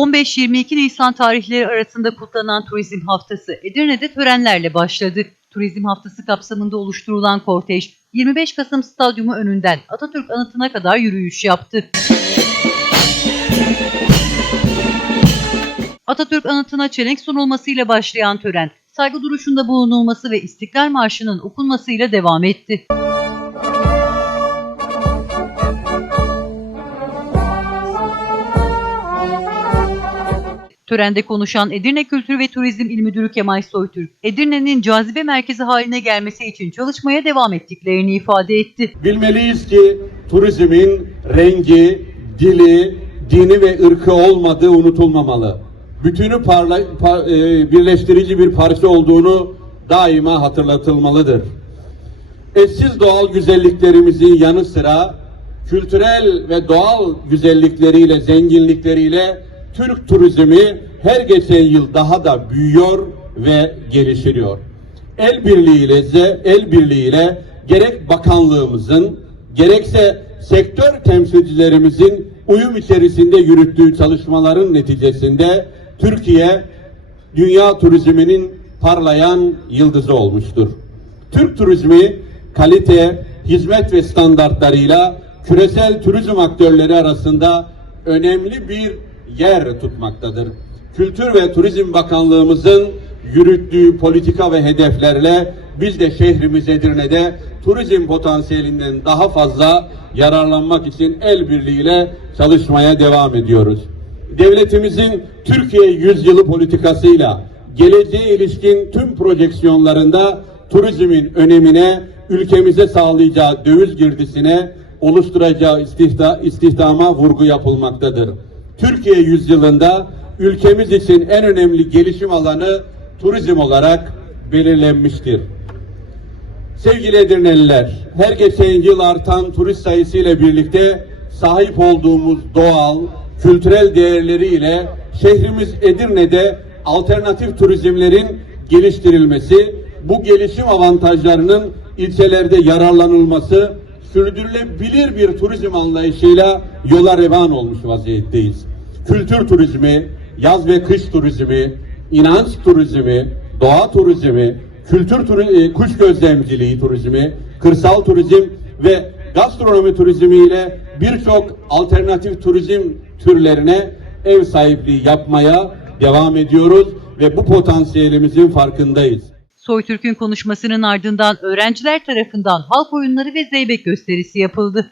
15-22 Nisan tarihleri arasında kutlanan Turizm Haftası Edirne'de törenlerle başladı. Turizm Haftası kapsamında oluşturulan kortej 25 Kasım Stadyumu önünden Atatürk Anıtı'na kadar yürüyüş yaptı. Atatürk Anıtı'na çelenk sunulmasıyla başlayan tören, saygı duruşunda bulunulması ve İstiklal Marşı'nın okunmasıyla devam etti. Törende konuşan Edirne Kültür ve Turizm İl Müdürü Kemal Soytürk, Edirne'nin cazibe merkezi haline gelmesi için çalışmaya devam ettiklerini ifade etti. Bilmeliyiz ki turizmin rengi, dili, dini ve ırkı olmadığı unutulmamalı. Bütünü parla, pa- e, birleştirici bir parça olduğunu daima hatırlatılmalıdır. Eşsiz doğal güzelliklerimizin yanı sıra kültürel ve doğal güzellikleriyle, zenginlikleriyle Türk turizmi her geçen yıl daha da büyüyor ve gelişiyor. El birliğiyle, el birliğiyle gerek bakanlığımızın gerekse sektör temsilcilerimizin uyum içerisinde yürüttüğü çalışmaların neticesinde Türkiye dünya turizminin parlayan yıldızı olmuştur. Türk turizmi kalite, hizmet ve standartlarıyla küresel turizm aktörleri arasında önemli bir yer tutmaktadır. Kültür ve Turizm Bakanlığımızın yürüttüğü politika ve hedeflerle biz de şehrimiz Edirne'de turizm potansiyelinden daha fazla yararlanmak için el birliğiyle çalışmaya devam ediyoruz. Devletimizin Türkiye yüzyılı politikasıyla geleceğe ilişkin tüm projeksiyonlarında turizmin önemine, ülkemize sağlayacağı döviz girdisine, oluşturacağı istihda, istihdama vurgu yapılmaktadır. Türkiye yüzyılında ülkemiz için en önemli gelişim alanı turizm olarak belirlenmiştir. Sevgili Edirneliler, her geçen yıl artan turist sayısı ile birlikte sahip olduğumuz doğal, kültürel değerleriyle şehrimiz Edirne'de alternatif turizmlerin geliştirilmesi, bu gelişim avantajlarının ilçelerde yararlanılması, sürdürülebilir bir turizm anlayışıyla yola revan olmuş vaziyetteyiz. Kültür turizmi, yaz ve kış turizmi, inanç turizmi, doğa turizmi, kültür turi- e, kuş gözlemciliği turizmi, kırsal turizm ve gastronomi turizmi ile birçok alternatif turizm türlerine ev sahipliği yapmaya devam ediyoruz ve bu potansiyelimizin farkındayız. Soytürk'ün konuşmasının ardından öğrenciler tarafından halk oyunları ve zeybek gösterisi yapıldı.